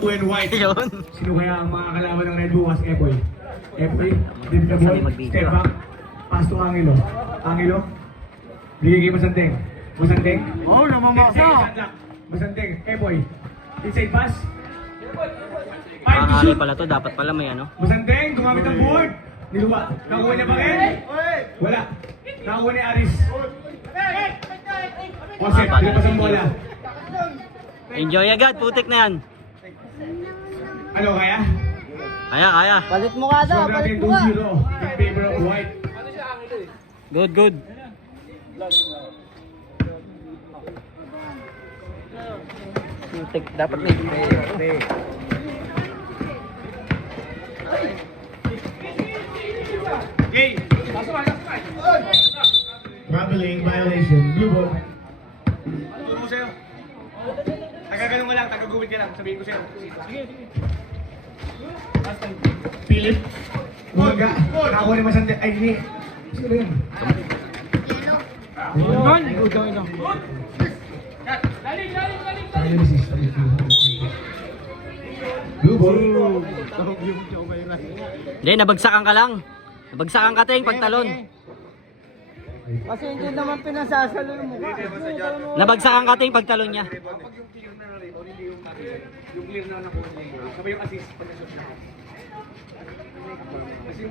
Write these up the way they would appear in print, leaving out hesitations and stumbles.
Blue and white. Yun. Sino kaya ang mga kalaban ng Red bukas? Epoy. Epoy, dip the ball, step back, pass to Angelo. Angelo, bigay kay Masanteng. Masanteng. Oh, namamasa. Masanteng, Epoy. Inside pass. Pangali pala to, dapat pala may ano. Masanteng, gumamit ng board. Niluwa. Nakuha niya ba rin? Wala. Nakuha ni Aris. Osep, dilipas ang bola. Enjoy agad, putik na yan. Ano kaya? Kaya, kaya. Palit mo ka daw, So palit natin mo ka. 2-0 in favor of white. Good, good. Putik, dapat may... Game. Traveling violation. Blue ball. Turo ko sa'yo. Tagaganong ka lang, tagagumit ka lang. Sabihin ko sa'yo. Sige. Philip. Bumaga. Nakakuha ni Masante. Ay, hindi. Sino yun? Blue ball. Hindi, nabagsakan ka lang. Nabagsakan ka ting pagtalon. Kasi hindi naman pinasasalo yung mukha. Nabagsakan ka ting pagtalon niya. Kapag yung clear na rebound, hindi yung target. Yung clear na nakuha niya. Sabay yung assist pag nasa lahat.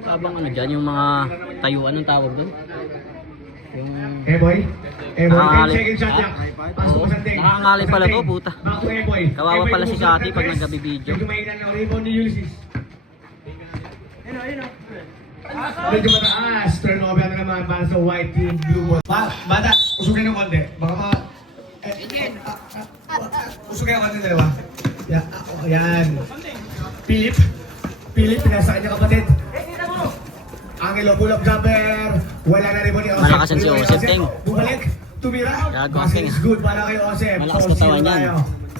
Habang ano dyan, yung mga tayuan ng tawag doon. Yung... Boy. Boy. 10 Nakakalip. seconds shot lang. Pasok ko Santeng. Nakakalip pala to, puta. Back to Boy. Kawawa pala si Cathy pag naggabi-video. Medyo mainan ng rebound ni Ulysses. Medyo mataas. Turnover na naman para sa white team blue ball. Bata, usugin ng konti. Baka ma... Usugin ng konti dalawa. Yan. Philip. Philip, pinasa kanya kapatid. Angelo, pull up jumper. Wala na rin mo ni Osep. Malakasan si Osep, Teng. Bumalik. Tumira. Gago, Passing Teng. is good para kay Osep. Malakas So, katawan zero yan. tayo.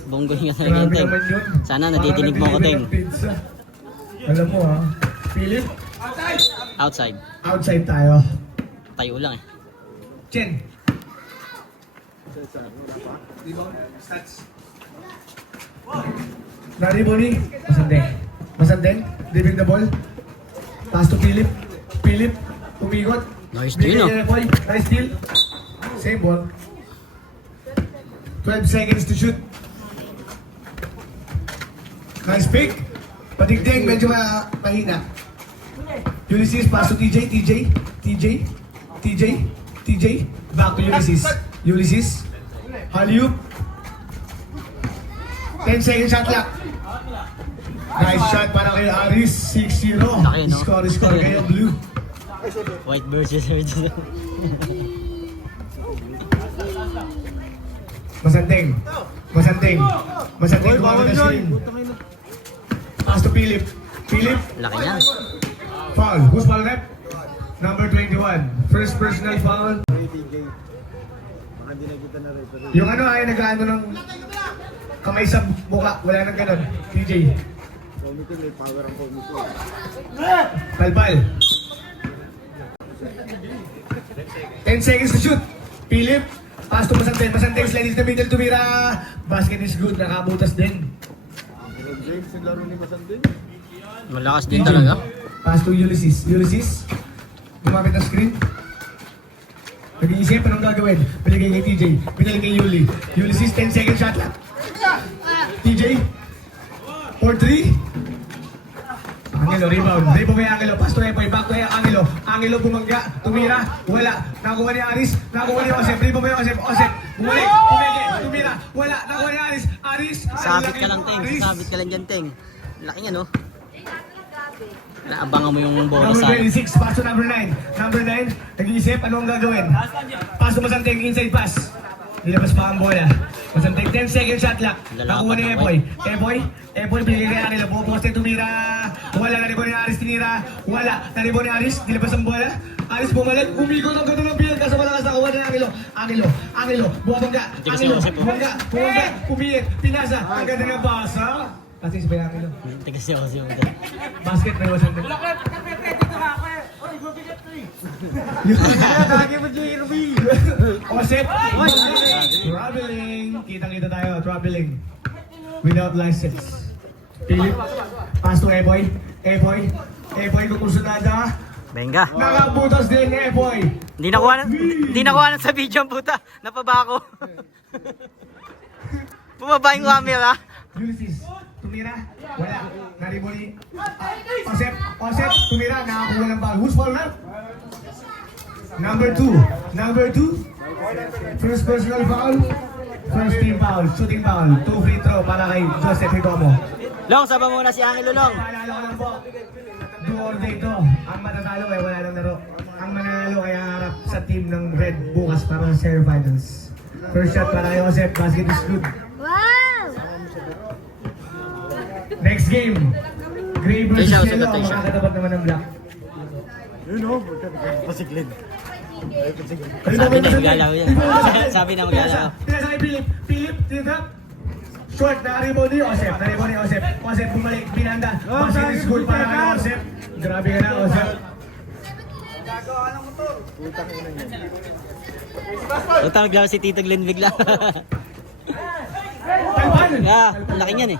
Bonggoy nga talaga yan, Grabe Teng. naman yun. Sana natitinig mo ko, Parang Teng. nag-deliver ng pizza. Alam mo ha. Philip, Outside. outside tayo. Tayo lang eh. Chen. Rebound. Stats. Nariboni. Masandeng. Masandeng. Driving the ball. Pass to Philip. Philip. Umigot. Nice steal, no? Nice steal. Same ball. 12 seconds to shoot. Nice pick. Patigdeng, medyo mahina. Ulysses, pass to TJ, TJ, TJ, TJ, TJ. Back to Ulysses. Ulysses. Alley-oop. 10 seconds shot clock. Nice shot para kay Aris. 6-0. Laki, no? Score kayo, blue. White versus red. Masanteng. Masanteng. Masanteng kumamit na screen. Pass to Philip. Philip. Laki niya. Foul. Who's foul rep? Number 21. First personal foul. Yung ano ay nag-ano ng kamay sa mukha. Wala nang ganun. TJ. Palpal. 10 seconds to shoot. Philip. Pass to Masanteng. Masanteng slide in the middle. Tumira. Basket is good. Nakabutas din. Malakas din talaga. Pass to Ulysses. Ulysses. Gumamit ng screen. Nag-iisip, anong gagawin? Binigay kay TJ. Binigay kay Yuli. Ulysses, 10 second shot lang. TJ. 4-3. Angelo, rebound. Rebound kay Angelo. Pass to Epoy. Back to Angelo. Angelo bumangga. Tumira. Wala. Nakuha ni Aris. Nakuha ni Osep. Rebound kay Osep. Osep. Bumalik. Pumeke. Tumira. Wala. Nakuha ni Aris. Aris. Sabit ka lang, Teng. Sabit ka lang dyan, Teng. Laki niya, no? Naabangan mo yung bola Number sa... 26, pass to number 9. Number 9, nag-iisip, ano ang gagawin? Pass to Masanteng, inside pass. Nilabas pa ang bola. Masanteng, 10 second shot clock. Nakuha ni Epoy. Epoy, binigay kay Angelo. Buposte, tumira. Wala, naribon ni Aris, tinira. Wala, naribon ni Aris, nilabas ang bola. Aris bumalik, umigot ang ganda ng bilang. Kaso malakas nakuha ni Angelo, bumabangga. Angelo, bumabangga, umiit, pinasa. Ang ganda ng basa. Kasi si Angelo. Tigas siya kasi yung... Basket may wasang din. Osep. Traveling. Kitang-kita tayo. Traveling. Without license. Philip. Pass to Eboy. Eboy kukursunada. Benga. Nakabutas din Eboy. Hindi nakuha sa video ang puta. Napaba ako. Bumaba yung camera. Ulysses, tumira. Wala. Nariboli. Osep, tumira. Nakakuha ng ball. Who's foul na? Number 2. First personal foul. First team foul. Shooting foul. 2 free throw para kay Joseph Higomo. Long, saba muna si Angelo Long. Paalala ko lang po. Do or die to. Ang matatalo ay wala lang laro. Ang mananalo ay harap sa team ng Red bukas para sa semifinals. First shot para kay Joseph. Basket is good. Wow! Next game. Gray versus Tayshaw, yellow. sagot, Tayshaw. Makakatapat naman ng black. Sabi na maglalaw yan. Sabi na maglalaw. Pinasa kay Philip. Philip, tinatap. Short na rebound ni Joseph. Joseph bumalik. Pinanda. Basket is good para kay Joseph. Grabe ka na, Joseph. Ito maglalaw si Tito Glenn bigla. Talpan. Ang laki niyan eh.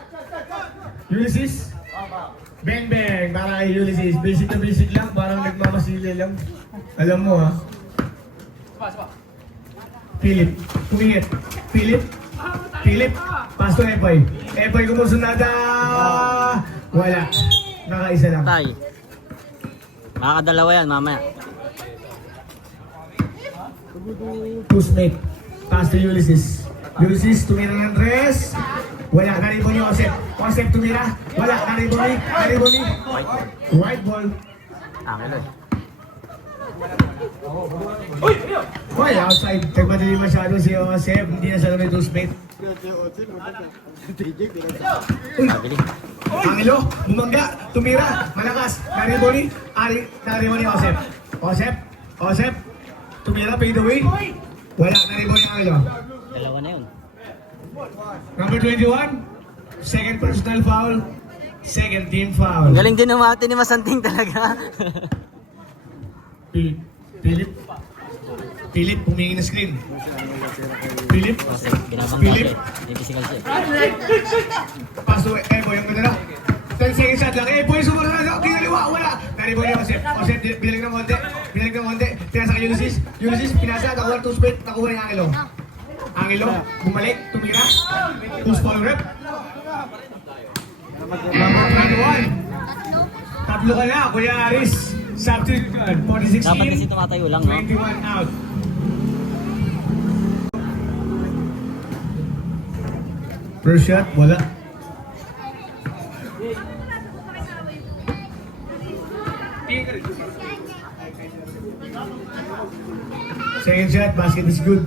Ulysses. Bang bang. Para kay Ulysses. Basic na basic lang. Parang nagmamasili lang. Alam mo ha. Philip. Tumingit. Philip. Pass to Epoy. Epoy kumusunada. Wala. Nakaisa lang. Tay. Makakadalawa yan mamaya. Pushmate. Pass to Ulysses. Ulysses, tumira ng tres. Wala, naribon ni Joseph. Joseph tumira. Wala, naribon ni. White ball. Angelo. Why outside? Nagmadali masyado si Joseph. Hindi na siya may pushmate. Pabili. Angelo, bumangga, tumira, malakas. Naribon ni Joseph. Joseph, tumira, fade away. Wala, naribon ni Angelo. Dalawa na yun. Number 21, second personal foul, second team foul. Galing din umati ni Masanting talaga. Philip, pumingin na screen. Philip, Kasi binabangga siya eh. May physical siya eh. pass to Eboy, ang ganda na. 10 seconds shot lang. Eboy, sumunod na. Kinaliwa, wala. Naribon ni Joseph. Bilang ng konti. Pinasa kay Ulysses, pinasa. Nakuha ng two-split. Nakuha ni Angelo, bumalik, tumira. Push ball rep. Number 21. Tatlo ka na, Kuya Aris. Substitute 46 Dapat in, kasi tumatayo lang, no? 21 out. First shot, wala. Second shot, basket is good.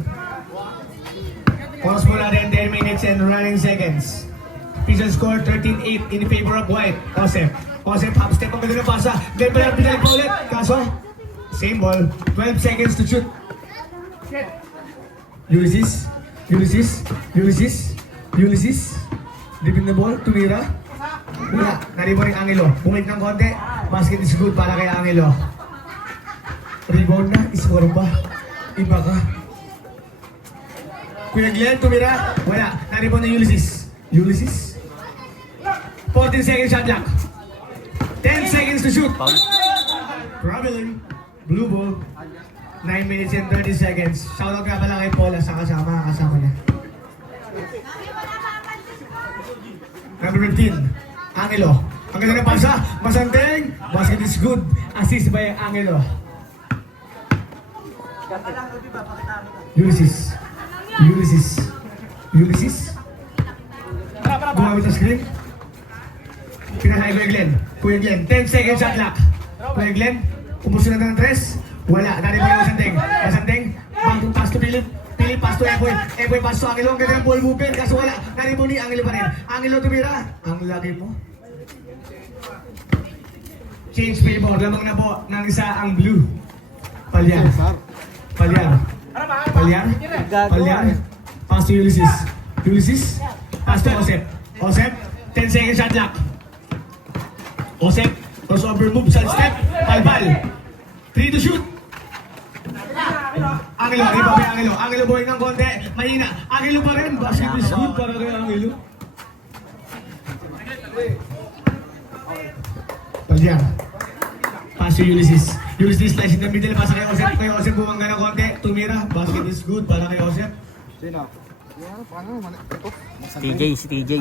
Pause mula din 10 minutes and running seconds. Official score 13-8 in favor of White. Joseph, half step ang ganda ng pasa. Then pinalik pa ulit. Kaso, same ball. 12 seconds to shoot. Ulysses. Living the ball, tumira. Wala, naribon yung Angelo. Bumalik ng konti. Basket is good para kay Angelo. Rebound na, iscore ba? Iba ka. Kuya Glenn, tumira. Wala, naribon na Ulysses. 14 seconds shot clock. 10 seconds to shoot. Traveling. Blue ball. 9 minutes and 30 seconds. Shoutout nga pala kay Paula sa kasama niya. Number 15, Angelo. Ang ganda ng pasa. Masanteng. Basket is good. Assist by Angelo. Ulysses. Gumamit ang screen. Pinasay Kuya Glenn. 10 seconds shot clock. Kuya Glenn, umusunod ng tres. Wala. Dari mo yung Masanteng. Bagong pass to Philip. Pass to Epoy. Epoy pass to Angelo. Ang ganda ng ball movement. Kaso wala. Dari mo ni Angelo pa rin. Angelo tumira. Ang laki mo. Change favor. Lamang na po ng isa ang blue. Palyar. Pass to Ulysses. Pass to Joseph. 10 seconds shot clock. Joseph. Crossover move. Side step. Palpal. 3 to shoot. Angelo. Rebound kay Angelo. Angelo buhay ng konti. Mahina. Angelo pa rin. Basket is good para kay Angelo. Palyar. Pass to Ulysses. Ulysses slice in the middle. Pasa kay Osep. Kay Osep bumangga ng konti. Tumira. Basket is good para kay Osep. Sino? Yan, paano? Ito? TJ, si TJ.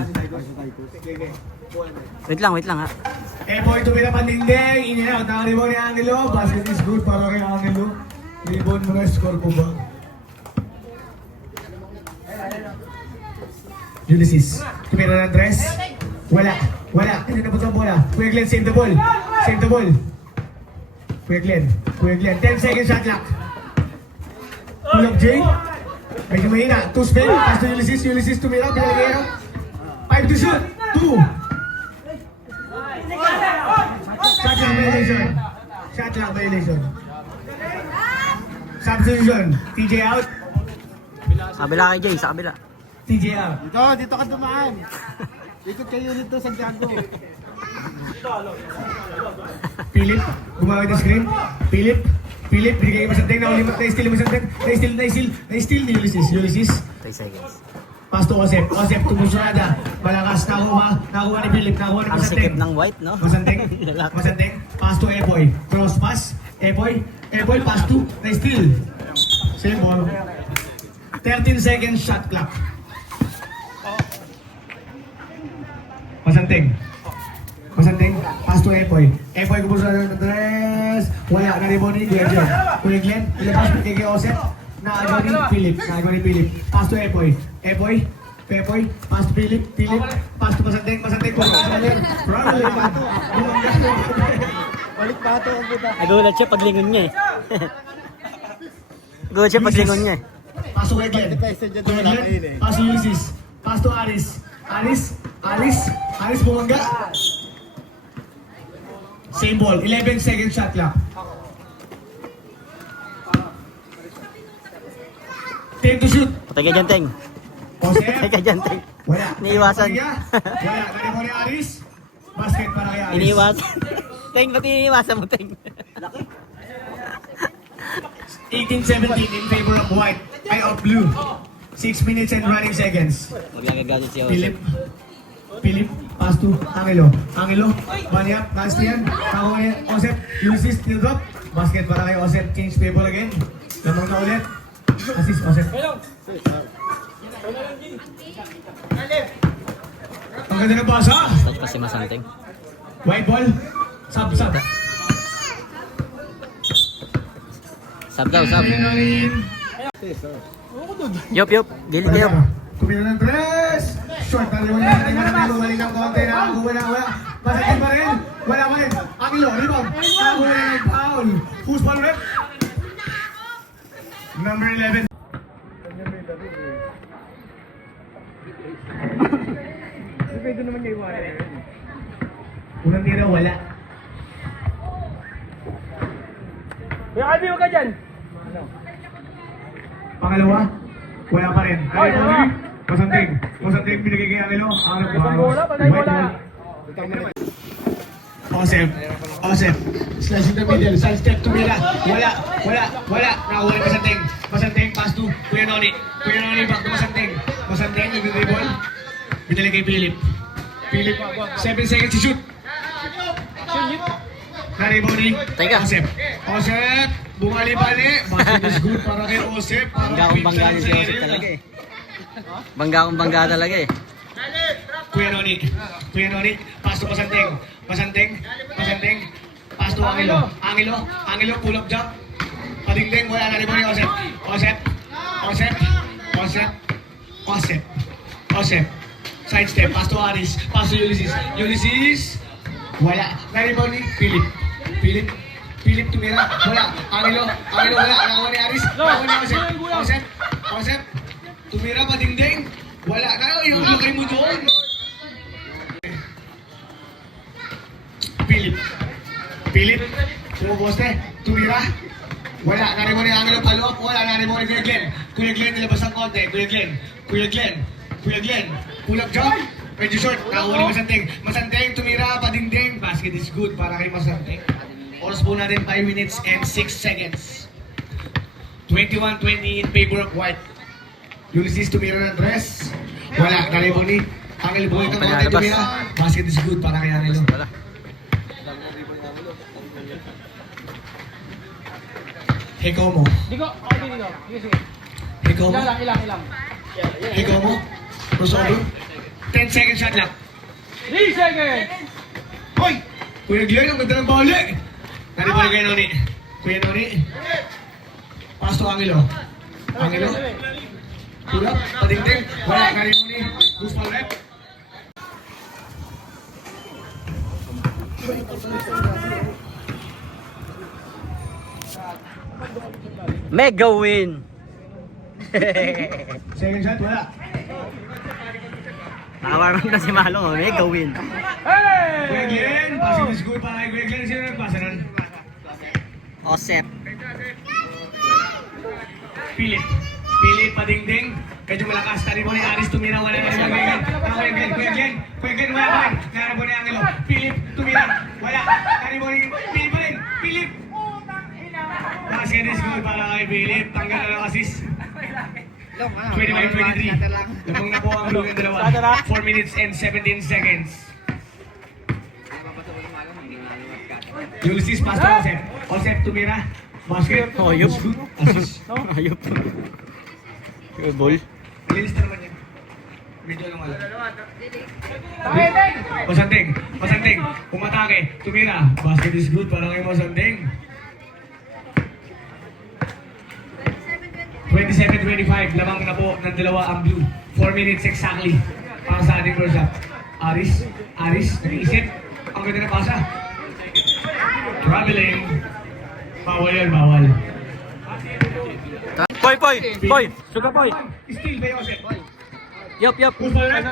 Wait lang ha. Boy, tumira pandingding. In and out. Naka-rebound ni Angelo. Basket is good para kay Angelo. Rebound mo na. Score po ba? Ulysses. Tumira ng dress. Wala. Hindi na po sa bola. Kuya Glenn, save the ball. Save the ball. Kuya Glenn. 10 seconds shot clock. Pull up Jay. Medyo mahina. 2 spin. Pass to Ulysses. Ulysses tumira. Pinagayero. 5 to shoot. 2. Shot clock violation. Shot clock violation. Substitution. TJ out. Sa kabila kay Jay, sa kabila. TJ out. Dito ka dumaan. Ikot kayo dito, Santiago. Philip, gumamit ng screen. Philip, binigay mo sa tank. Naulimot na steal mo sa tank. Na-steal ni Ulysses. 3 seconds. Pass to Osep. Tumusurada. Malakas. Nakuha ni Philip. Nakuha ni Ang Masanteng. sikip ng white, no? Masanteng. Pass to Epoy. Cross pass. Epoy, pass to. Na-steal. Same ball. 13 seconds shot clock. Masanteng, pass to Epoy. Epoy kumusura ng dress. Wala, na-rebound ni Kuya Glenn. Ilabas mo kay Osep. Naagaw ni Philip. Pass to Epoy. Epoy, pass to Philip. Pass to Masanteng. Balik pa ito ang puta. Nagulat siya paglingon niya eh. Nagulat siya paglingon niya eh. Pass to Kuya Glenn. Pass to Ulysses. Pass to Aris. Aris bumangga. Same ball. 11 second shot clock. Take to shoot. Patay ka dyan, Teng. Osep. Patay ka dyan, Teng. Wala. Iniiwasan. Wala. Kaya mo ni Aris. Basket para kay Aris. Iniiwasan. Teng, pati iniiwasan mo, Teng. 18-17 in favor of white. Of blue. 6 minutes and running seconds. Maglagagadot si Jose. Philip, pass to Angelo. Banyap, nasty yan. Nakuha ni Osep. Ulysses, still drop. Basket para kay Osep. Change table again. Lamang na ulit. Assist, Osep. Ang ganda ng basa. Touch pa si Masanteng. White ball. Sub. Sub daw, sub. Yup. Gilid kayo. Kumila ng dress. Short na rin natin. Balik ng konti. Wala. Basket pa rin. Wala pa rin. Angelo, rebound. Nakuha ng foul. Who's ball rep? Number 11. Pwede naman niya iwanan. Unang tira, wala. Kuya Kalbi, huwag ka dyan. Pangalawa, wala pa rin. Ay, dalawa. Masanteng binigay kay Angelo. Patay bola. Osep. Slash in the middle. Side step to Mira. Wala. Nakuha ni Masanteng, pass to Kuya Noni, back to Masanteng, nag-dribble. Binalik kay Philip, 7 seconds to shoot. Na-rebound ni Teka. Osep, bumali-bali. Basket is good para kay Osep. Bangga akong bangga ni si Jose talaga eh. Bangga akong bangga talaga eh. Kuya Noni, pass to Masanteng, pass to Angelo, pull up jump. Padingding, wala na rin mo ni Osep. Side step, pass to Aris, pass to Ulysses, wala. Na-rebound ni Philip tumira, wala. Angelo, wala. Nakuha ni Aris, nakuha ni Osep, tumira, padingding, wala. Yung lagay mo doon. Philip, sumuposte, tumira, wala. Na-rebound ni Angelo, palok, wala. Na-rebound ni Kuya Glenn, nilabas ang konti. Kuya Glenn, pull up jump, medyo short, nakuha ni Masanteng, tumira, padingding, basket is good para kay Masanteng. Oras po natin 5 minutes and 6 seconds. 21-20 in favor of white. Ulysses tumira ng dress, wala, na-rebound ni Angelo, buhay ka Pinalabas. mga tumira. Basket is good para kay Angelo. Wala. Hikomo. Digo, okay, Digo. Sige, sige. Hikomo. Ilang. Hikomo. Crossover. 10 seconds shot lang. 3 seconds! Hoy! Kuya Glenn, ang ganda ng bali! Nari-bali kayo Noni. Kuya Noni. Pass to Angelo. Angelo. Kuya, patingting. Wala, Nari-Noni. Goose ball rep. Mega win! Second shot, wala. Nakawarang na si Malong, oh. Mega win. Kuya Glenn, passing is good para kay Kuya Glenn. Sino nagpasa nun? Osep. Philip. Philip, padingding. Medyo malakas. Tari mo ni Aris, tumira. Wala na rin Kuya Glenn. Kuya Glenn, Kuya Glenn. Kuya Glenn, wala pa rin. Nara po ni Angelo. Philip, tumira. Wala. Tari mo ni Philip pa rin. Philip. Basket is good para kay Philip. Tanggal na lang assist. 25-23. Lamang na po ang blue ng dalawa. 4 minutes and 17 seconds. Ulysses, pass to Osep. Osep, tumira. Basket. Oh, yup. Is good. Assist. Ayop. Ball. Malinis na naman yan. Medyo lang wala. Masanding. Masanding. Umatake. Tumira. Basket is good para kay Masanding. 27-25. Lamang na po ng dalawa ang blue. 4 minutes exactly. Para sa ating first shot. Aris. Aris. Nag-iisip. Ang ganda na pasa. Traveling. Bawal yan. Bawal. Poy! Suga poy! Still by Joseph. Yup! Who's for that?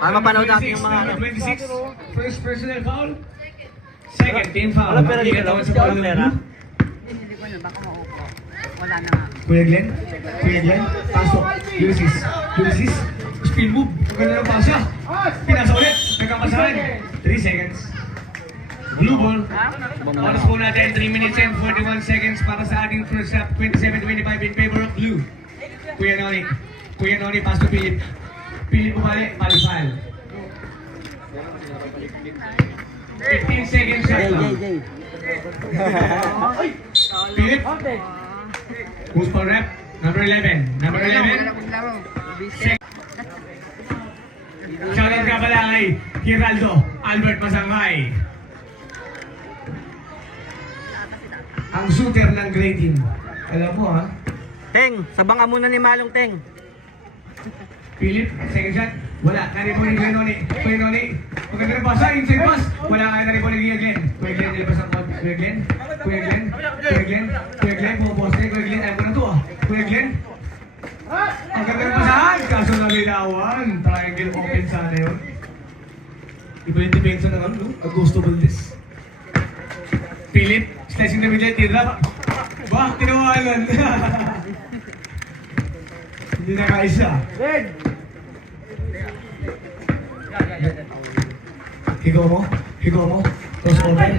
Para mapanood natin yung mga ano. Number 26, first personal foul. Second team foul. Wala pera Makikita dito. naman sa foul ng blue. Hindi ko na, baka maupo. Wala na nga. Kuya Glenn, pasok. Ulysses, spin move. Ang ganda ng pasa. Pinasa ulit. Nagkakasahan. 3 seconds. Blue ball. Oras po natin, 3 minutes and 41 seconds para sa ating first half. 27-25 in favor of blue. Kuya Noni, pass to Philip. Philip bumalik, palifal. 15 seconds shot lang. Philip, who's for rep? Number 11. Number 11. Shoutout ka pala kay Giraldo Albert Masanghay. Ang shooter ng Grey Team. Alam mo ha? Teng! Sabang ka muna ni Malong, Teng. Philip, second shot. Wala. Naripo ni Kuya Noni. Kuya Noni. Maganda ng pasa. Inside pass. Wala nga naripo ni Kuya Glenn. Kuya Glenn, nilabas ang code. Kuya Glenn. Bumuposte. Kuya Glenn, ayaw mo na to ah. Kuya Glenn. Ang ganda ng pasahan. Kaso nabilawan. Triangle open sana yun. Iba yung depensa ng ano, Augusto Valdez. Philip, slicing the middle, tira. Bah, tinawalan. Hindi na kaisa. Red! Higo mo. Cross over.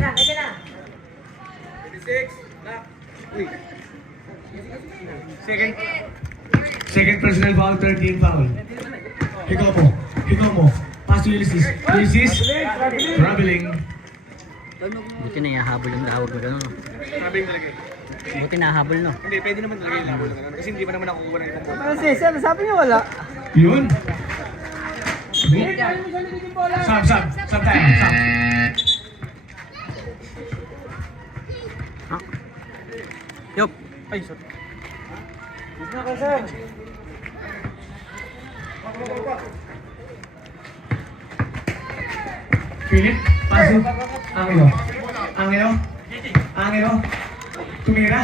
Second personal foul, third team foul. Higo mo. Pass to Ulysses. Traveling. Buti na ihahabol yung dahawag na gano'n. Traveling talaga. Buti nahabol, no? Hindi, pwede naman talaga yung labol na gano'n. Kasi hindi pa naman ako kukuha ng ibang bola. Francis, ano sabi niyo wala? Yun. Sub tayo. Ha? Yup! Ay, sorry. Na ka, sir. Philip, pasok. Angelo. Tumira.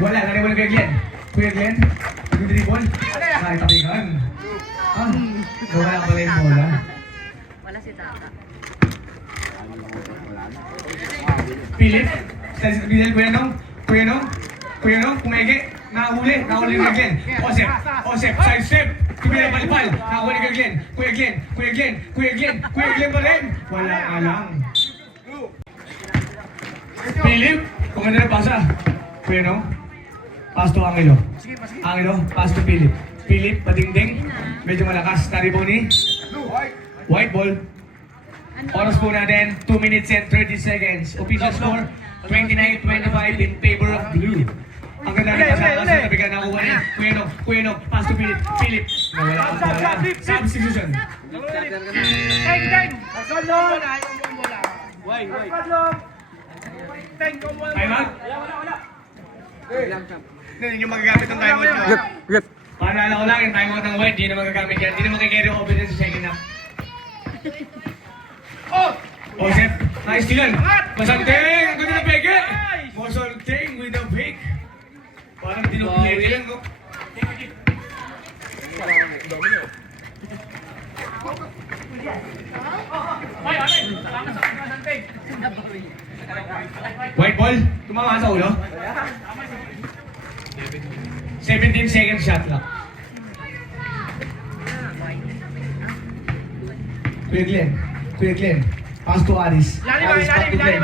Wala, nariwala Kuya Glenn. Kuya Glenn, yung dribble. Kahit tapikan. Nawala pala yung bola. Wala si Tata. Philip, Kuya Nong, kumege. Nakahuli Kuya Glenn. Osep, side step. Tumira palpal. Nakahuli Kuya Glenn. Kuya Glenn pa rin. Wala ka lang. Philip, kung ano na pasa. Kuya Nong, pass to Angelo, pass to Philip. Philip, padingding. Medyo malakas. Tariboni. White ball. Oras po natin, 2 minutes and 30 seconds. Official score, 29-25 in favor of blue. Ang ganda rin pasang sa tabi ka nakuha niya. Kueno, pass to Philip. Nawala ang bola. Substitution. Time out. Hindi yung magagamit ng time out nyo. Yep. Paalala ko lang, yung time out ng white, di na magagamit yan. Di na mag-carry over din sa second half. Oh, Sep, nice steal. Masanteng, ang ganda na peke. Masanteng with a pick. Parang dinupili lang, no? White ball, tumama sa ulo. 17 second shot lang. Kuya Glenn, pass to Aris. Aris, pass to Glenn.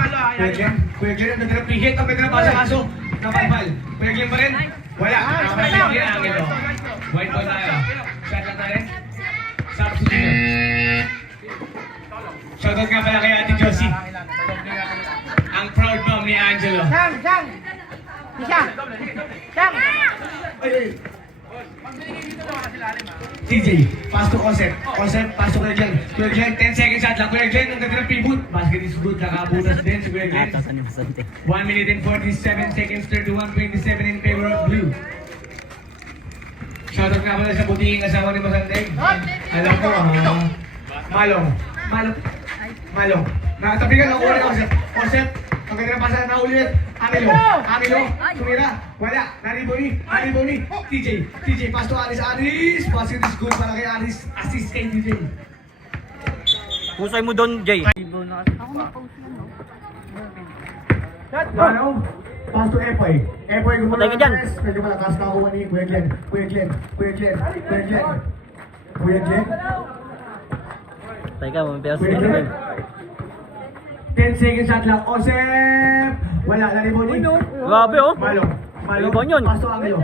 Kuya Glenn, ang ganda na pihit, ang ganda na pasa kaso. Napapal. Kuya Glenn pa rin? Wala. Nakapal din ang Angelo. White ball tayo. Shot lang tayo. Substitution. Shoutout nga pala kay Ate Josie. Ang proud mom ni Angelo. Sang! TJ, pass to Osep, pass to Kuya Glenn. Kuya Glenn, 10 seconds shot lang. Kuya Glenn, ang ganda ng pivot. Basket is good, nakabutas din si Kuya Glenn. Atasan ni Masante. 1 minute and 47 seconds, 31-27 in favor of blue. Shoutout nga pala sa butihing asawa ni Masanteng. Alam ko, Malong. Nakatabi ka ng uli, Osep. Ang ganda ng pasa na ulit. Angelo, tumira. Wala. Nariboni. TJ, pass to Aris. Basket is good para kay Aris. Assist kay TJ. Pusay mo doon, Jay. Ano? Pass to Epoy. Epoy, Patay ka dyan. Medyo malakas na kuha ni Kuya Glenn. Patay ka, mamipiyas. Kuya Glenn. 10 seconds shot lang. Osep! Wala, nariboni. Grabe, oh. Malong. Rebound yun. Pass to Angelo.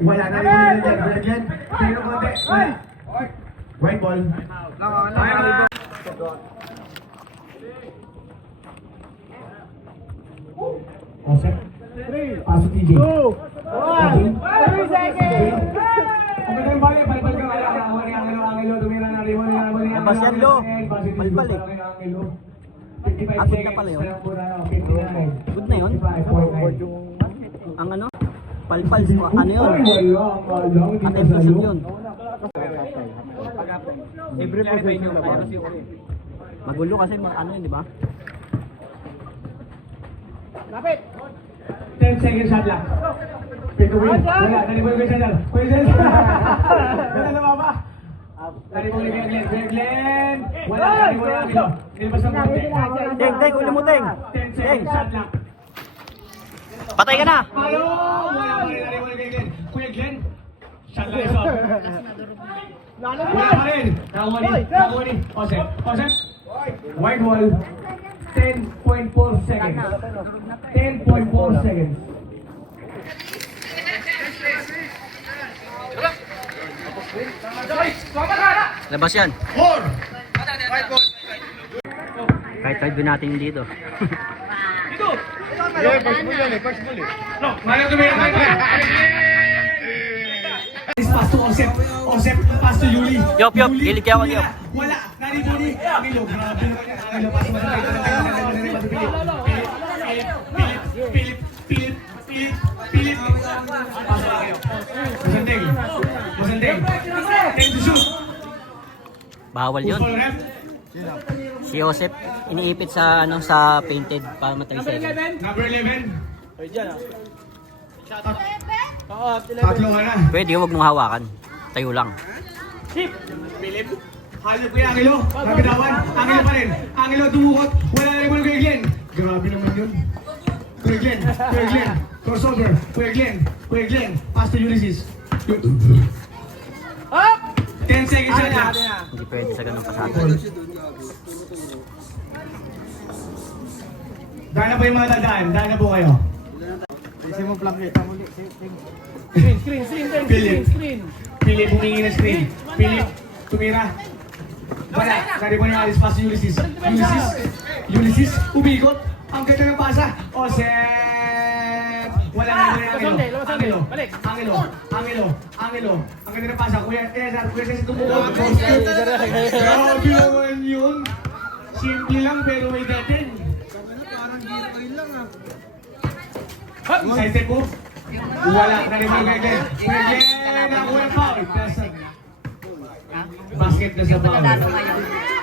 Wala, nariboni dyan. Kuya Glenn. Pero konti. Wala. White ball. Osep. Pass to TJ. Ang ganda yung bali, balbal ka kaya ako ni Angelo, tumira na rin mo ni Angelo. Labas yan, Lo. Balbal eh. 55 Abot na seconds. pala yun. Sarap po na, 59. Good na yun. 55.9. Ang ano? Palpal. Ano yun? Ay, wala. Malang, hindi Attempt to shoot yun. Every position lang. Magulo kasi ano yun, di ba? 10 seconds shot lang. Pito win. Wala, nalibol ko siya lang. Wala na ba? Nalibol ko Kuya Glenn. Wala, nalibol ko Angelo. Nilabas ng konti. Teng, uli mo, Teng. 10 seconds shot lang. Patay ka na! Malo! Wala pa rin, nalibol kay Glenn. Kuya Glenn, shot lang isa. Wala pa rin. Nakuha ni. Osep. White ball. 10.4 seconds. 10.4 seconds. Labas yan. 4. Kahit tagdo natin yun dito. Malo tumira. Pass to Osep, pass to Yuli. Yop, kilig kaya ako, Yop. Wala, nariboni. Angelo, grabe naman yan. Angelo, pass mo sa Philip. Pass mo kayo. Masanteng. Time to shoot. Bawal Who's yun. for ref? Si Joseph, iniipit sa ano sa painted para matay sa Number 11. Oo, Tatlo ka na. Pwede, huwag mong hawakan. Tayo lang. Philip. Halip ko yung Angelo. Nabitawan. Angelo pa rin. Angelo dumukot. Wala na naman Kuya Glenn. Grabe naman yun. Kuya Glenn. Crossover. Kuya Glenn. Pass to Ulysses. 10 seconds shot lang. Hindi pwede sa ganun pasado. Dahil na po yung mga tandaan. Dahil na po kayo. Kasi mo plangketa muli. Screen. Philip humingi ng screen. tumira. Wala, naribon ni Alice, pass to Ulysses. Ulysses, umigot. Ang ganda ng pasa. Osep! Wala na ni Angelo. Angelo. Ang ganda ng pasa. Kuya Cesar tumukod. Grabe naman yun. Simple lang pero may dating. Side step po. Wala, naribon kay Glenn. Glenn, nakuha ng foul. Basket na sa foul. Lalo ngayon,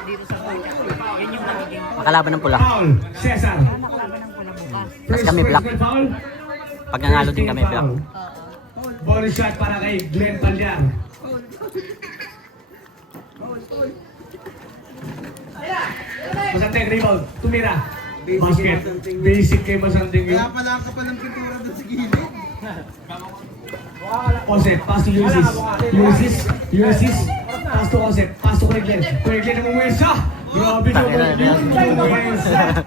dito sa Kuya. Yun yung magiging Makalaban ng pula. Foul, Cesar. makalaban ng pula bukas. Tapos kami black. First foul. Pag nanalo din kami black. Bonus shot para kay Glenn Palyar. Masanteng rebound, tumira. Basket. Basic kay Masanteng yun. Kaya pala ang kapal ng pintura doon sa gilid. Osep, pass to Ulysses. Pass to Osep, pass to Kuya Glenn. Kuya Glenn ang umwesa. Grabe naman yun. Umwesa.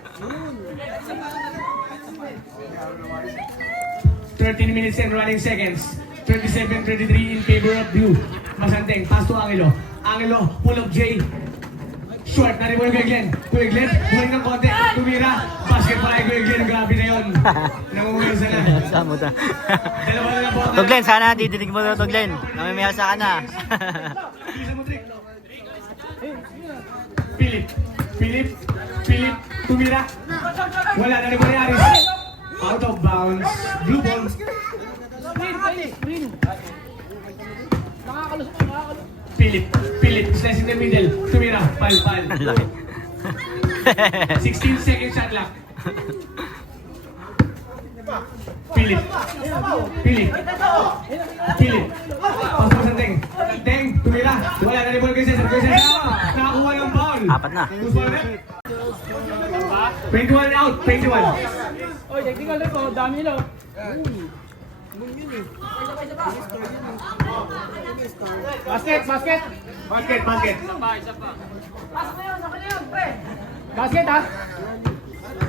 13 minutes and running seconds. 27-23 in favor of blue. Masanteng, pass to Angelo. Angelo, pull up J. Short, naribon Kuya Glenn. Kuya Glenn, buhay ng konti. Tumira. Basket pa kay Kuya Glenn. Grabe na yun. Nangungwesa na. Sama ta. Dalawa na lang po. Tuglen, sana didinig mo na Tuglen. Namimiyasa ka na. Bilisan mo, Trick. Philip, tumira. Wala, naribon ni Aris. Out of bounds. Blue ball. Philip, slice in the middle. Tumira, pal. Ang laki. 16 second shot clock. Philip. Pasok sa Teng. Teng, tumira. Wala, naribon kay Cesar. Nakakuha ng foul. Apat na. 21 out, 21. Oy, technical rin po, dami nyo. Basket. Basket. Basket ha?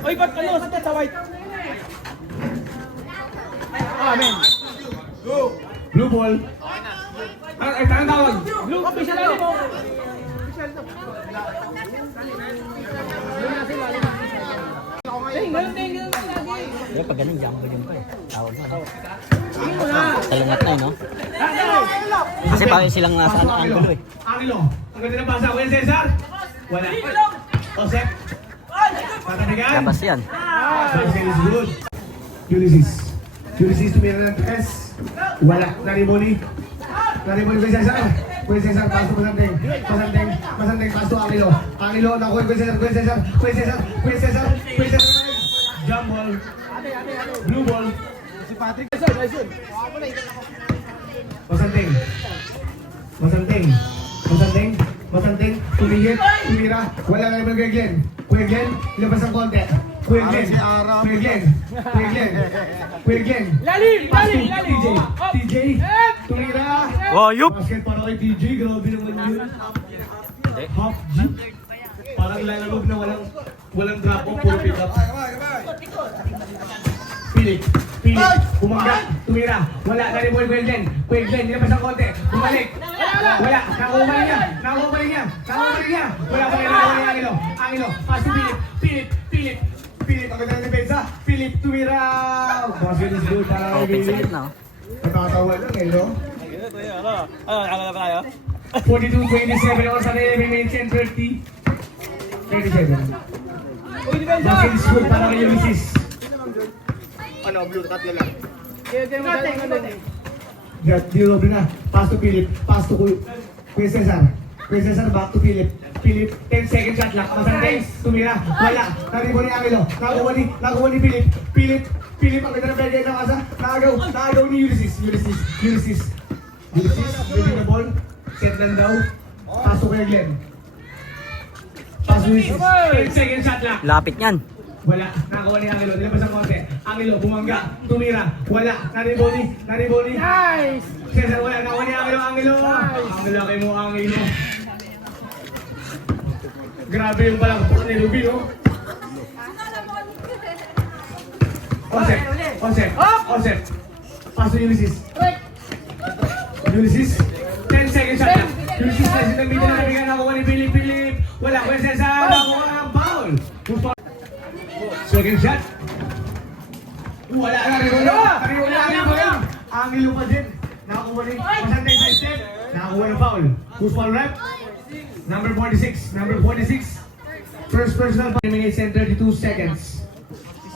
Oy, ba't kayo? Sa white. Amen. Blue ball. Ay, tanong tawag. Blue, official ano mo? Tingnan Pero pag ganun, jumbo yun pa eh. Tawag na. mo na. Talungat na eh, no? Kasi parang silang nasa angulo eh. Angelo. Ang ganda ng basa. Kuya Cesar. Wala. Osep. Tatabigan. Labas yan. Basket is good. Ulysses tumira ng tres. Wala. Nariboni kay Cesar. Kuya Cesar, pass to Masanteng. Masanteng, pass to Angelo. Angelo, nakuha Kuya Cesar. Jump ball. Blue ball. Si Patrick. Masanteng, tumira. Wala na naman Kuya Glenn. Ilabas ang konti. Kuya Glenn. Lalim. Pass to TJ, tumira. Oh, yup! Basket para kay TJ, grabe naman yun. Half G. Parang lalabog na walang drop off, puro pick up. Philip, bumangga, tumira. Wala, naribol Kuya Glenn, nilabas ang konti. Bumalik. Wala, nakuha niya. Wala pa rin nakuha ni Angelo. Pass to Philip. Ang ganda ng depensa. Philip, tumira. Basket is good para kay Open sa Philip. gitna, oh. Natatawa lang eh, no? 42-27 oras sa 11 minutes and 37. Basket is good para kay Ulysses. Dilo na. Pass to Philip. Pass to Kuya Cesar. Back to Philip. 10 second shot lock. Masanteng. Tumira. Wala. Naribon ni Angelo. Nakuha ni Philip. Ang ganda ng pwede ng asa. Nakagaw ni Ulysses. Winning the ball. Set lang daw. Pass to Kuya Glenn. Pass to Ulysses. 10 second shot lock. Lapit niyan. Wala. Nakakuha ni Angelo. Nilabas ang konti. Angelo, bumangga. Tumira. Wala. Nariboni. Nice. Cesar, wala. Nakakuha ni Angelo. Angelo, kay mo Angelo. Grabe yung palakpak ni Ruby, no? Osep. Pass to Ulysses. 10 seconds shot lang. Ulysses slice in the middle. Nabigyan nakuha ni Philip. Wala ko yung Cesar. Nakuha ang foul. Second shot. Wala na rin wala. Angelo pa din. Nakakuha ni Masanteng side step. Nakakuha ng foul. Who's foul rep? Number 46. First personal foul. 3 minutes and 32 seconds.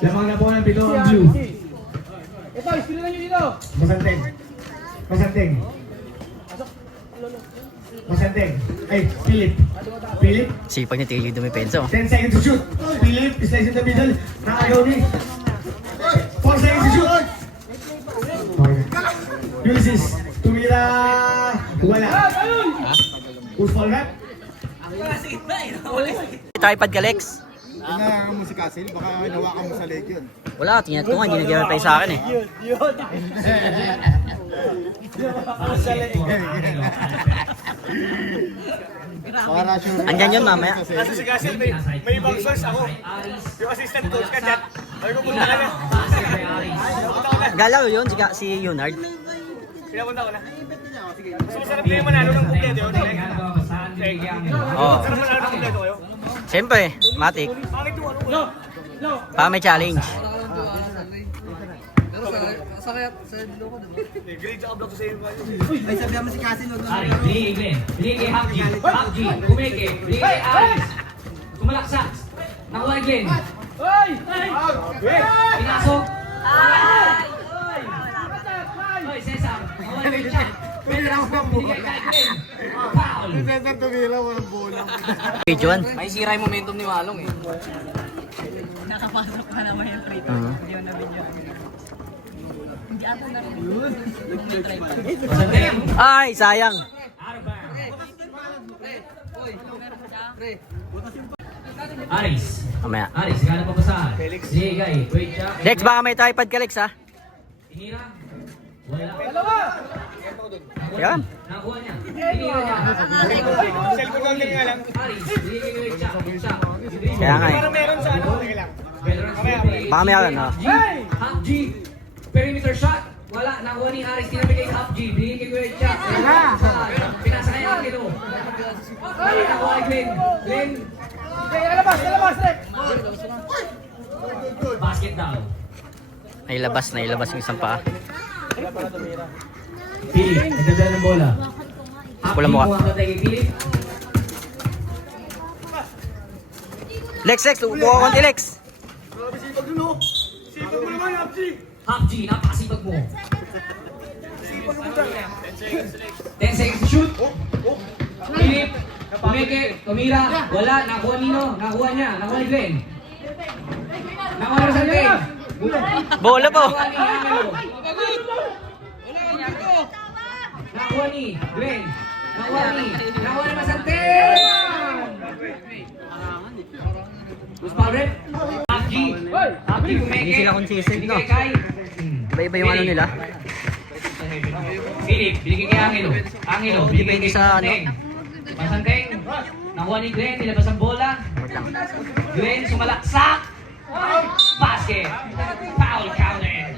Lamang na po ng pito ang blue. Ito, istilan nyo dito. Masanteng. Ay, Philip. Sipag ni Tilly dumipensa. 10 seconds to shoot. Philip, slice in the middle. Nakagaw ni. 4 seconds to shoot. Ulysses, tumira. Wala. Who's foul rep? Tripod ka, Lex. Tingnan mo si Castle, baka hinawakan mo sa leg yun. Wala, tingnan ko nga, hindi nag-reply sa akin eh. Para sure. Andyan yun mamaya. Nasa si Gasel, may ibang source ako. Yung assistant coach ka dyan. Ay, pupunta ka na. Galaw yun, si Yunard. Pinapunta ko na. Mas masarap na yung manalo ng kumpleto yun. Oo. Masarap manalo ng kumpleto kayo. Siyempre, Matic. Bakit yung ano? Para may challenge. Grade sa kablock sa iyo. Ay, sabihan mo si Cassie, huwag Ari, binigay Glenn. Binigay Hapji. Kumeke. Binigay Aris. Tumalaksak. Nakuha ni Glenn. Pinasok. Hoy, Cesar. Nakuha ni Glenn. Binigay kay Glenn. Foul. Cesar tumila, walang bola. Page 1. May sira yung momentum ni Walong eh. Nakapasok pa naman yung free. Hindi mo na video. Hindi ako na rin. Masanteng. Ay, sayang. Out of bounds. Aris. Mamaya. Aris, gano'n pa basahan? Binigay. Wait siya. Lex, baka may tripod ka, Lex, ha? Tinira. Wala. Yan. Nakuha niya. Tinira niya. Cellphone lang nga lang. Aris, binigay ko yung check. Kaya nga eh. Parang meron sa ano. Teka lang. Baka may alam, ha? Half G. Perimeter shot. Wala. Nakuha ni Aris. Tinabigay sa half G. Binigay ko yung check. Pinasa kanya ang kilo. Nakuha ni Glenn. Glenn. Lalabas, Rek. Basket daw. Nailabas yung isang paa. Philip. Nagdadala ng bola. Half Bola G mo ka. mo ang patay kay Philip. Lex, upo ka konti, Lex. Sipag mo naman, Abdi. Half G. Napakasipag mo. 10 seconds to shoot. Philip. Kumeke. Tumira. Wala. Nakuha Nino. Nakuha niya. Nakuha ni Glenn. Nakuha ni Masanteng. Bola po. Nakuha ni Angelo. Nakuha ni Glenn. Nakuha ni Masanteng. Who's foul rep? Abji. Abji kumeke. Hindi sila consistent, no? Binigay kay Iba-iba yung ano nila. Philip. Binigay kay Angelo. Angelo. Binigay Depende kay sa ano. Masanteng. Masanteng. Nakuha ni Glenn. Nilabas ang bola. Glenn sumalaksak. Basket. Foul counted.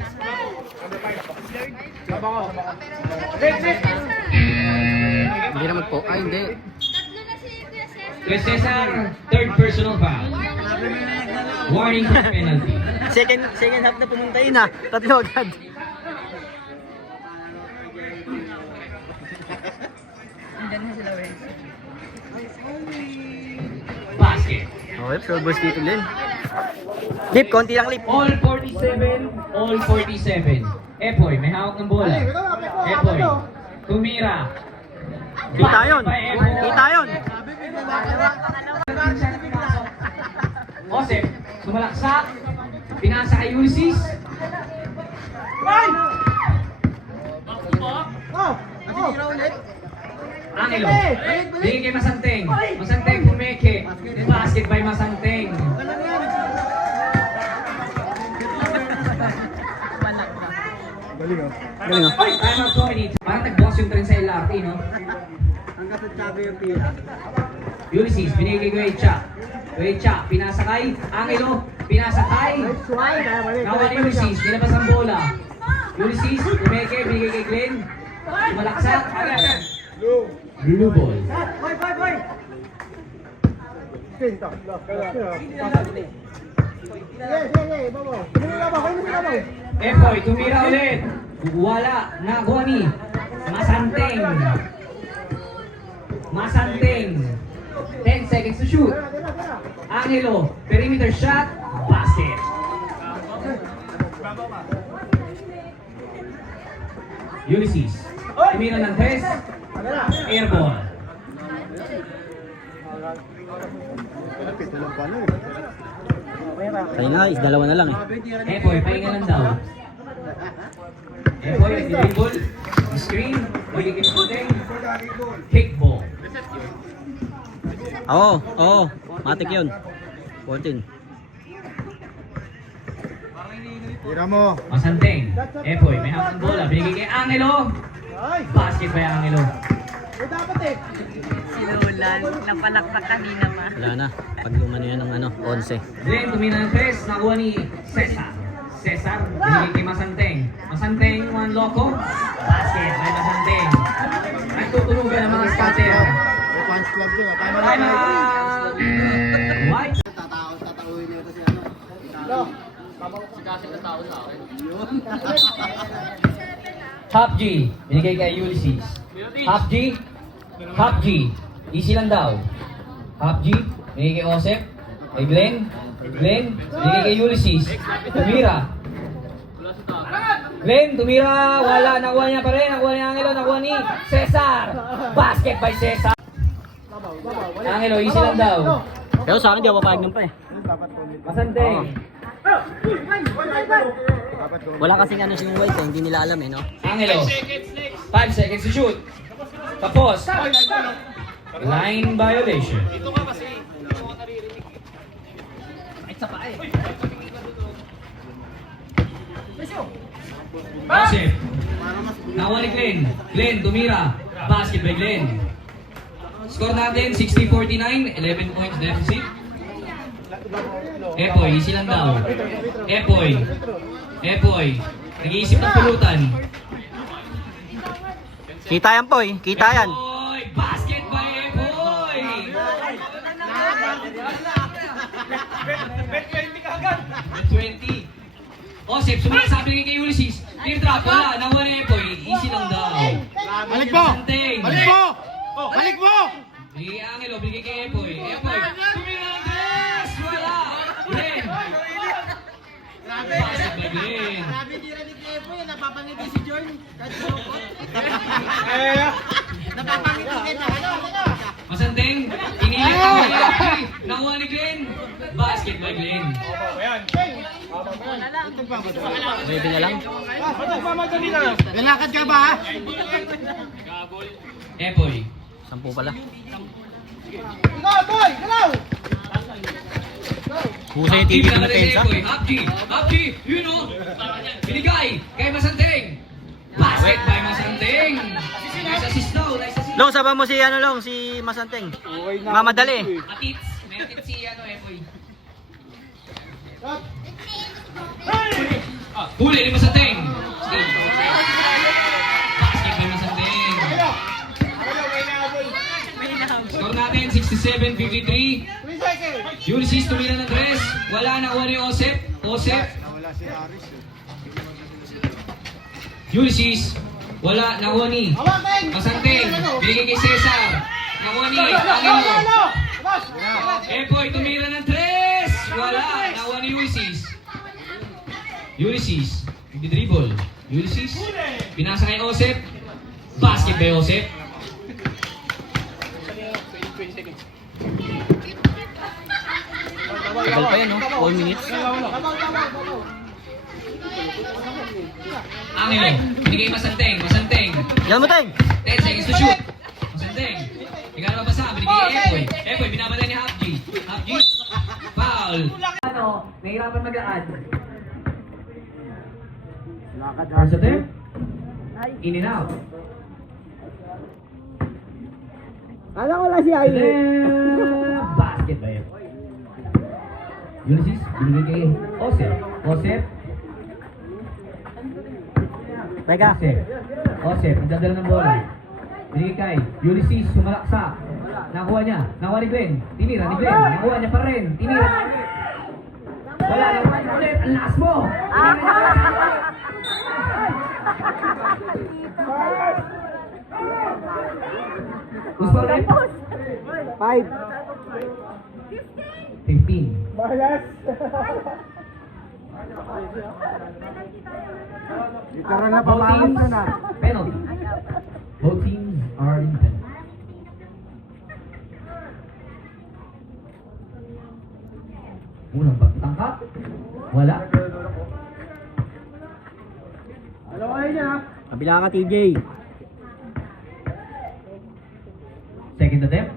Hindi naman po. Ay, hindi. Chris Cesar, third personal foul. Warning for penalty. Second half na pumunta yun, ha? Tatlo agad. Basket. Okay, so boss dito din. Lip, konti lang lip. All 47. All 47. Epoy, may hawak ng bola. Epoy. Tumira. Kita yun. Basket by Epoy. Kita yun. Joseph, sumalaksak. Pinasa kay Ulysses. Angelo. Bigay kay Masanteng. Masanteng pumeke. Basket by Masanteng. Galing oh. Galing, oh. Time out 2 minutes. Parang nag-box yung trend sa LRT, no? Hanggang sa tsaga yung pila. Ulysses, binigay kay Guecha. Guecha, pinasa kay Angelo. Pinasa kay Nawa ni Ulysses, nilabas ang bola. Ulysses, pumeke, binigay kay Glenn. Malaksak. Blue ball. Epoy, tumira ulit. Wala. Nakuha ni Masanteng. Masanteng. 10 seconds to shoot. Angelo, perimeter shot, basket. Ulysses, tumira ng 3, air ball. Kaya nga, is dalawa na lang eh. Epoy, pahinga lang daw. Epoy, dribble, screen, magiging shooting, kickball. Oo, oo. Matik yun. 14. Tira mo. Masanteng, Epoy, may hapang bola, binigay kay Angelo. Basket by Angelo. Sinulan. Napalakpak kanina pa. Wala na. Pag lumano yan ng 11. Glenn, tumira ng 3, nakuha ni Cesar. Cesar, binigay kay Masanteng. Masanteng, one loko. Basket by Masanteng. Nagtutunugan ng mga scatter. May fans club doon. Paano Time na? out! White. Tatauhin niya kasi ano. Half G, binigay kay Ulysses. Half G, Half G, easy lang daw. Half G, binigay kay Osep, kay Glenn, Glenn, binigay kay Ulysses. Tumira. Glenn, tumira, wala, nakuha niya pa rin, nakuha ni Angelo, nakuha ni Cesar. Basket by Cesar. Angelo, easy lang daw. Pero sa akin, di ako papayag nun pa eh. Masanteng. Wala kasing ano si White eh. Hindi nila alam eh, no? Angelo, 5 seconds to shoot. Tapos, line violation. Joseph, nakuha ni Glenn. Glenn, tumira. Basket by Glenn. Score natin, 60-49, 11 points deficit. Epoy, easy lang daw. Epoy. Epoy. Nag-iisip ng pulutan. Kita yan po eh. Kita yan. Epoy! Basket by Epoy! Bet 20 ka agad. Bet 20. Osep, sumasabi kay Ulysses. Tear drop, wala. Nakuha ni Epoy. Easy lang daw. Balik mo! Santeng. Balik mo! Balik mo! Bigay kay Angelo, bigay kay Epoy. Epoy, tumira ng tres! Wala! Glenn! Basket by Glenn. Grabe tira ni Kepo yan. Napapangiti si Jorn. Napapangiti ka na. Masanteng, inilit ko ni Epoy. Nakuha ni Glenn. Basket by Glenn. Baby na lang. Lalakad ka ba? Epoy. 10 pala. Husay yung TV ng depensa. Abdi, you know. Binigay kay Masanteng. Basket by Masanteng. Nice assist daw, nice assist. Long, sabaw mo si ano Long, si Masanteng. Mamadali. Atits, may atits si Epoy. Huli ni Masanteng. Basket by Masanteng. Score natin 67-53. Ulysses tumira ng tres. Wala, nakuha ni Osep. Osep. Wala si Aris. Ulysses. Wala, nakuha ni Masanteng. Binigay kay Cesar. Nakuha ni Angelo. Epoy, tumira ng tres. Wala, nakuha ni Ulysses. Ulysses. Nagdi-dribble. Ulysses. Pinasa kay Osep. Basket by Osep. Tagal pa yan, no? 4 minutes. Angelo. Binigay Masanteng. Masanteng. Yan mo, Teng! 10 seconds to shoot. Masanteng. Ikaw na mabasa. Binigay kay Epoy. Epoy, binabatay ni Half G. Half G. Foul. Ano? Nahirapan mag-aad. First attempt. In and out. Alam ko lang si Aile. Basket ba yun? Ulysses, binigay kay Osep. Osep. Teka. Osep. Osep, nagdadala ng bola. binigay kay Ulysses, sumalaksak. Nakuha niya, nakuha ni Glenn. Tinira ni Glenn, nakuha niya pa rin. Tinira. Wala, nakuha niya ulit. Ang lakas mo! Gusto ulit? 5. 15. Literal na Both pamangon teams, ko na. penalty. Both teams are in penalty. Unang pagtangkap. Wala. Kabila ka, TJ. Second attempt.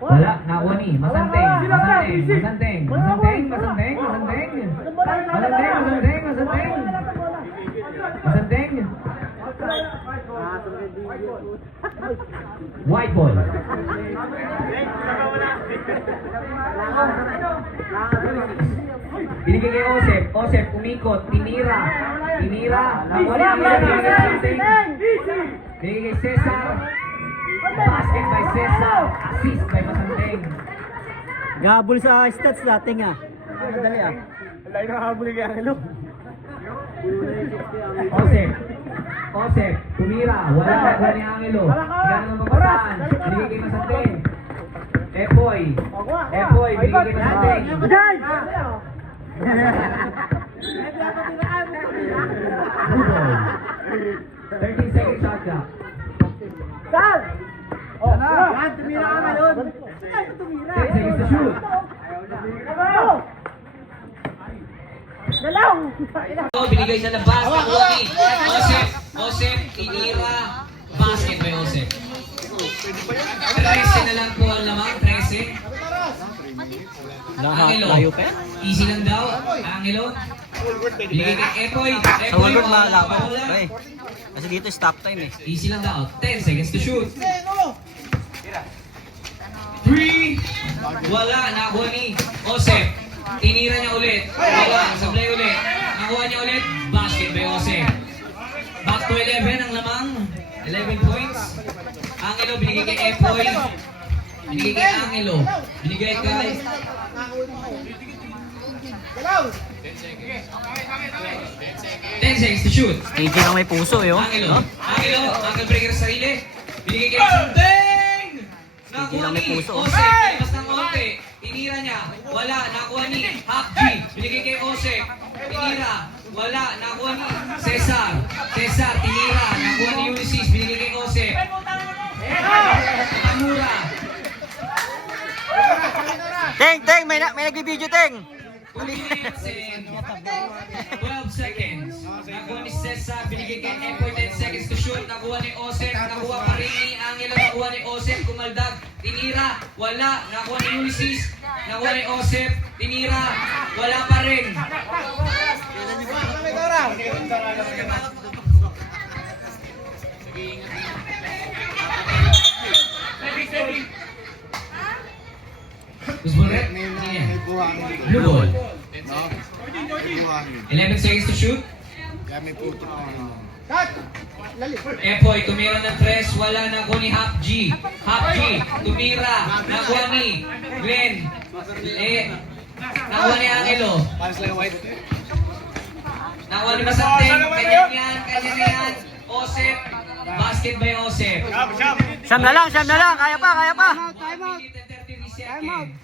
Wala. Nakuha ni Masanteng. Masanteng. Masanteng. Masanteng. Masanteng. Masanteng. Masanteng. Masanteng. Masanteng. Masanteng. White ball. Binigay kay Osep. Osep, umikot. Tinira. Tinira. Nakuha ni Masanteng. Binigay kay Cesar. Basket by Cesar. Assist by Masanteng. Gabol sa stats dating ah. Madali ah. Osep. Osep. Tumira. Wala nakuha ni Angelo. Gano'n ang mapasaan. Binigay kay Masanteng. Epoy. Epoy. Binigay kay Masanteng. Budol. 13 seconds shot clock. Yan, tumira ka ngayon. 10 seconds to shoot. Binigay sa labas. Nakuha ni Osep. Osep. Tinira. Basket by Osep. 13 na lang po ang lamang. 13. Angelo. Layo pa yan. Easy lang daw. Angelo. Binigay kay Epoy. Sa Epoy. Woolworth malalaman. Wala. Okay. Kasi dito stop time eh. Easy lang daw. 10 seconds to shoot. 3. Wala. Nakuha ni Osep. Tinira niya ulit. Wala. Sablay ulit. Nakuha niya ulit. Basket by Osep. Back to 11 ang lamang. 11 points. Angelo binigay kay Epoy. Binigay kay Angelo. Binigay kay... 10 seconds to shoot. TJ lang may puso eh oh. Angelo. No? Angelo. Angel breaker sa sarili. Binigay kay Masanteng! Nakuha lang may ni puso. Osep. Mas ng konti. Tinira niya. Wala. Nakuha ni Half G. Binigay kay Osep. Tinira. Wala. Nakuha ni Cesar. Cesar. Tinira. Nakuha ni Ulysses. Binigay kay Osep. Tamura. Teng, may nag-video Teng. 2 minutes and 12 seconds. Nakuha ni Cesar, binigay kay Epoy 10 seconds to shoot. Nakuha ni Osep, nakuha pa rin ni Angelo, nakuha ni Osep, kumaldag, tinira, wala. Nakuha ni Ulysses, nakuha ni Osep, tinira, wala pa rin. Gusto mo rin? May buhangin. Blue ball. No? May buhangin. 11 seconds to shoot. Kaya may puto ka. Epoy, tumira ng 3, wala. Nakuha ni Half G. Half G, tumira. Nakuha ni Glenn. Nakuha ni Angelo. Nakuha ni Masanteng. Kanya yan, kanya na yan. Osep, basket by Osep. Siyam na lang, kaya pa. 1 minute and 33 seconds.